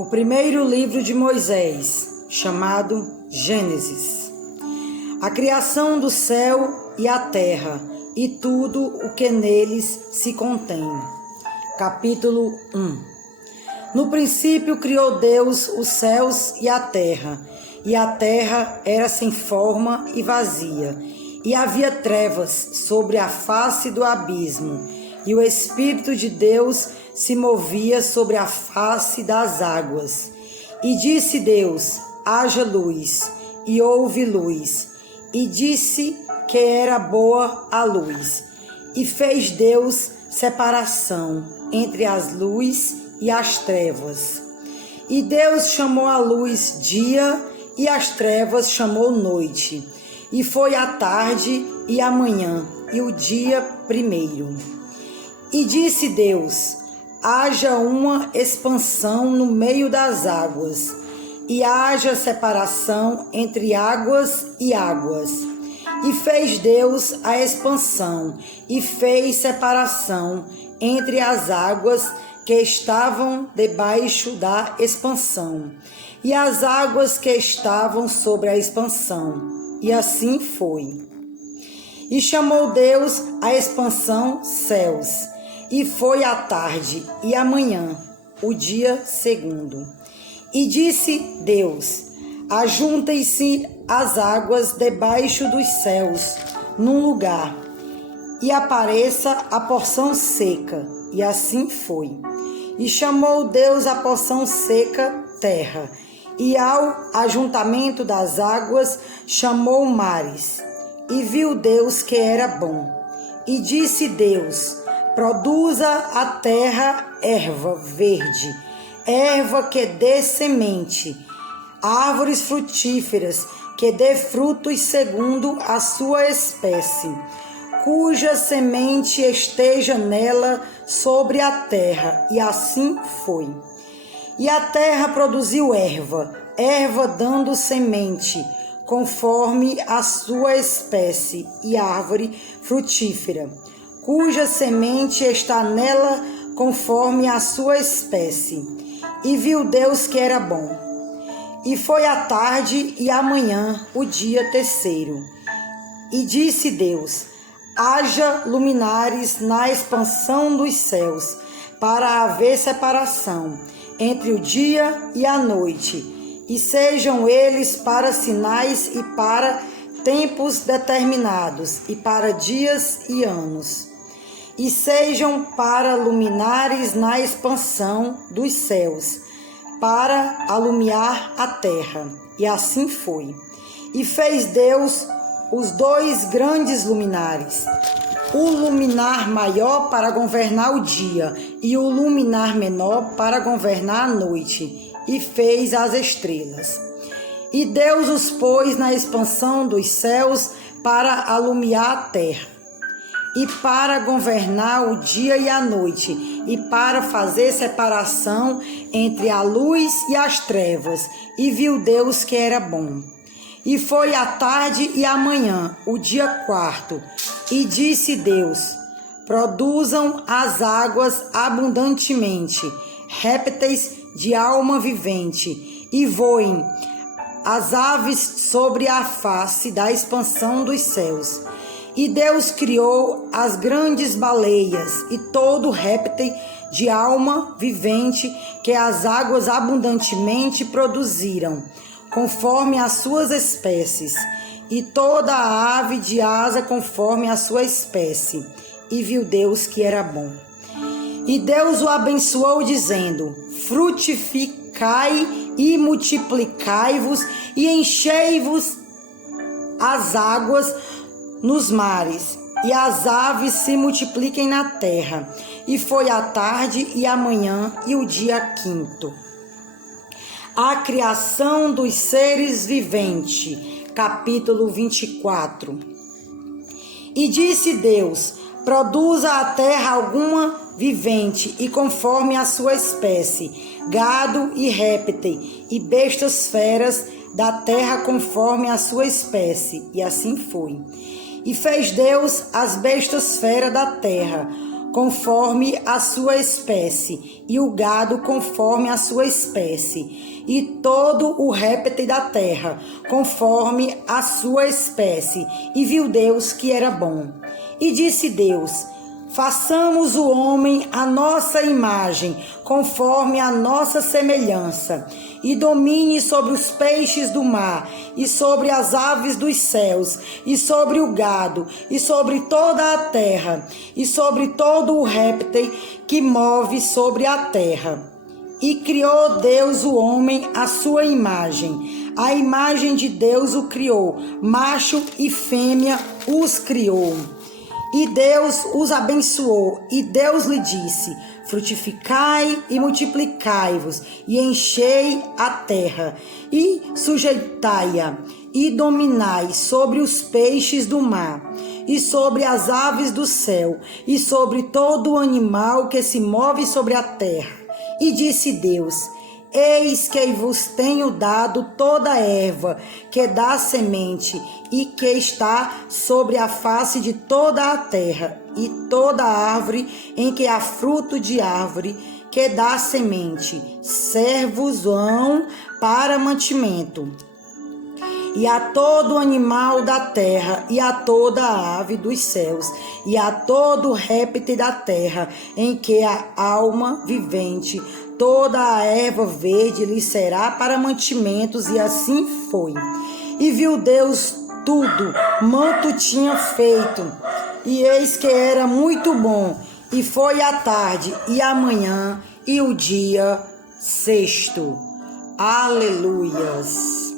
O primeiro livro de Moisés, chamado Gênesis. A criação do céu e a terra, e tudo o que neles se contém. Capítulo 1. No princípio criou Deus os céus e a terra era sem forma e vazia, e havia trevas sobre a face do abismo, e o Espírito de Deus se movia sobre a face das águas. E disse Deus: haja luz, e houve luz. E disse que era boa a luz. E fez Deus separação entre as luzes e as trevas. E Deus chamou a luz dia, e as trevas chamou noite. E foi a tarde e a manhã, e o dia primeiro. E disse Deus: haja uma expansão no meio das águas, e haja separação entre águas e águas. E fez Deus a expansão, e fez separação entre as águas que estavam debaixo da expansão, e as águas que estavam sobre a expansão. E assim foi. E chamou Deus a expansão céus. E foi a tarde e a manhã, o dia segundo. E disse Deus: ajuntem-se as águas debaixo dos céus, num lugar, e apareça a porção seca. E assim foi. E chamou Deus a porção seca terra, e ao ajuntamento das águas chamou mares. E viu Deus que era bom. E disse Deus: produza a terra erva verde, erva que dê semente, árvores frutíferas que dê frutos segundo a sua espécie, cuja semente esteja nela sobre a terra. E assim foi. E a terra produziu erva, erva dando semente, conforme a sua espécie, e árvore frutífera, cuja semente está nela conforme a sua espécie. E viu Deus que era bom. E foi a tarde e a manhã, o dia terceiro. E disse Deus: haja luminares na expansão dos céus, para haver separação entre o dia e a noite, e sejam eles para sinais e para tempos determinados, e para dias e anos. E sejam para luminares na expansão dos céus, para alumiar a terra. E assim foi. E fez Deus os dois grandes luminares, o luminar maior para governar o dia, e o luminar menor para governar a noite, e fez as estrelas. E Deus os pôs na expansão dos céus para alumiar a terra, e para governar o dia e a noite, e para fazer separação entre a luz e as trevas. E viu Deus que era bom. E foi a tarde e a manhã, o dia quarto. E disse Deus: produzam as águas abundantemente, répteis de alma vivente, e voem as aves sobre a face da expansão dos céus. E Deus criou as grandes baleias e todo réptil de alma vivente que as águas abundantemente produziram, conforme as suas espécies, e toda a ave de asa conforme a sua espécie. E viu Deus que era bom. E Deus o abençoou, dizendo: frutificai e multiplicai-vos, e enchei-vos as águas nos mares, e as aves se multipliquem na terra. E foi a tarde e a manhã, e o dia quinto. A criação dos seres viventes. Capítulo 24. E disse Deus: produza a terra alguma vivente, e conforme a sua espécie, gado e réptil, e bestas feras da terra conforme a sua espécie. E assim foi. E fez Deus as bestas feras da terra, conforme a sua espécie, e o gado conforme a sua espécie, e todo o réptil da terra conforme a sua espécie. E viu Deus que era bom. E disse Deus: façamos o homem à nossa imagem, conforme a nossa semelhança, e domine sobre os peixes do mar, e sobre as aves dos céus, e sobre o gado, e sobre toda a terra, e sobre todo o réptil que move sobre a terra. E criou Deus o homem à sua imagem. A imagem de Deus o criou, macho e fêmea os criou. E Deus os abençoou, e Deus lhe disse: frutificai e multiplicai-vos, e enchei a terra, e sujeitai-a, e dominai sobre os peixes do mar, e sobre as aves do céu, e sobre todo o animal que se move sobre a terra. E disse Deus: eis que vos tenho dado toda erva que dá semente, e que está sobre a face de toda a terra, e toda árvore em que há fruto de árvore que dá semente, servos-ão para mantimento. E a todo animal da terra, e a toda ave dos céus, e a todo réptil da terra, em que há alma vivente, toda a erva verde lhe será para mantimentos, e assim foi. E viu Deus tudo, quanto tinha feito, e eis que era muito bom. E foi a tarde, e a manhã, e o dia sexto. Aleluias!